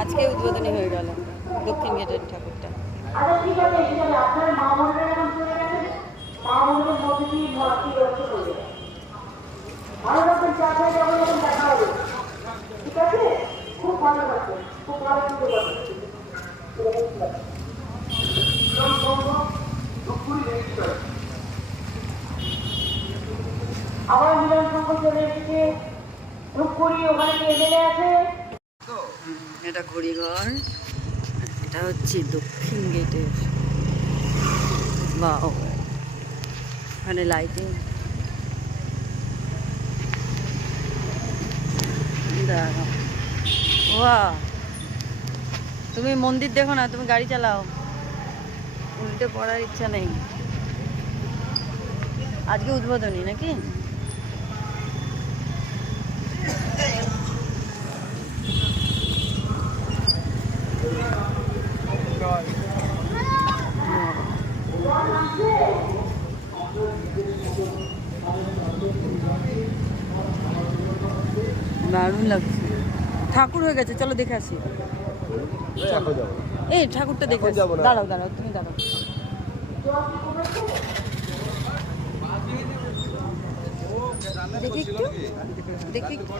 আজকে উদ্বোধনী হয়ে গেল দক্ষিণ গেটের ঠাকুরটা। আবার মিলন সংঘ চলে এসেছে, ধূপগুড়ি ওখানে এমএলএ আছে। এটা ঘড়িঘর, এটা হচ্ছে দক্ষিণ গেটের। বাও, এখানে লাইটিং। বাহ, তুমি মন্দির দেখো না, তুমি গাড়ি চালাও, উল্টে পড়ার ইচ্ছা নেই। আজকে উদ্বোধনী নাকি? দারুণ লাগছে। ঠাকুর হয়ে গেছে, চলো দেখে আসি। এই ঠাকুরটা দেখে আসি। দাঁড়াও দাঁড়াও, তুমি দাঁড়াও। দেখি একটু, দেখি একটু।